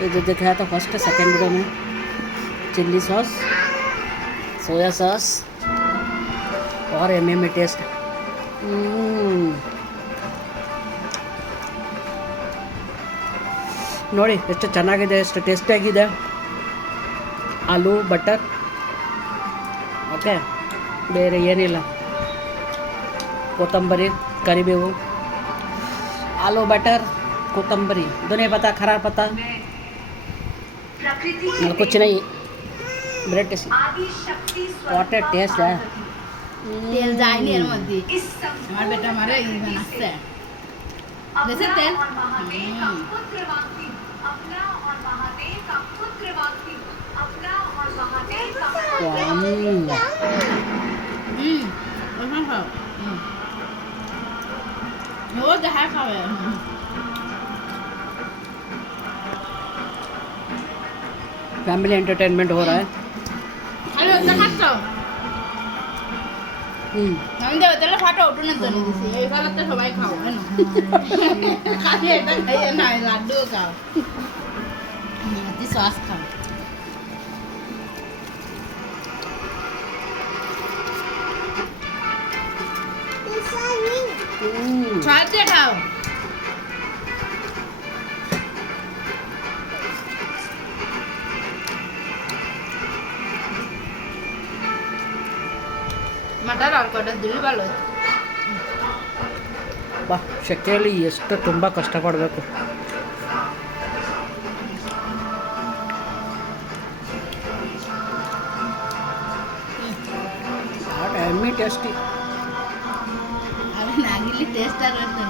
ये जो दिखाया था फर्स्ट सेकंड वीडियो में, चिल्ली सॉस, सोया सॉस और एम टेस्ट। ನೋಡಿ ಎಷ್ಟು ಚೆನ್ನಾಗಿದೆ, ಎಷ್ಟು ಟೇಸ್ಟಿಯಾಗಿದೆ ಆಲೂ ಬಟರ್. ಓಕೆ, ಬೇರೆ ಏನಿಲ್ಲ, ಕೊತ್ತಂಬರಿ, ಕರಿಬೇವು, आलू बटर, कोतंबरी, दुनिया पता खरा पता कुछ नहीं। ब्रेड व्हाट ए टेस्ट है। तेल जाए नहीं मध्य हमारे बेटा हमारे बनाते हैं जैसे तेल वो जहाँ खावे फैमिली एंटरटेनमेंट हो रहा है। अरे जहाँ तो हम जब तेरे फाटा उठो ना तो नहीं दिसी ये वाला तो सबाई खाओ है ना खाते हैं तक ये ना लाडू खाओ ये सॉस खाओ खाते खाओ ಮಟರ್ ಹಾಕೊಂಡು ದಿಲ್ಬಲ್ಲ ಬಾ, ಶೆಕೆಯಲ್ಲಿ ಎಷ್ಟು ತುಂಬ ಕಷ್ಟಪಡಬೇಕು. ಟೇಸ್ಟಿ ಅದು ನಾಗಿಲ್ಲಿ ಟೇಸ್ಟ್ ಆಗುತ್ತೆ.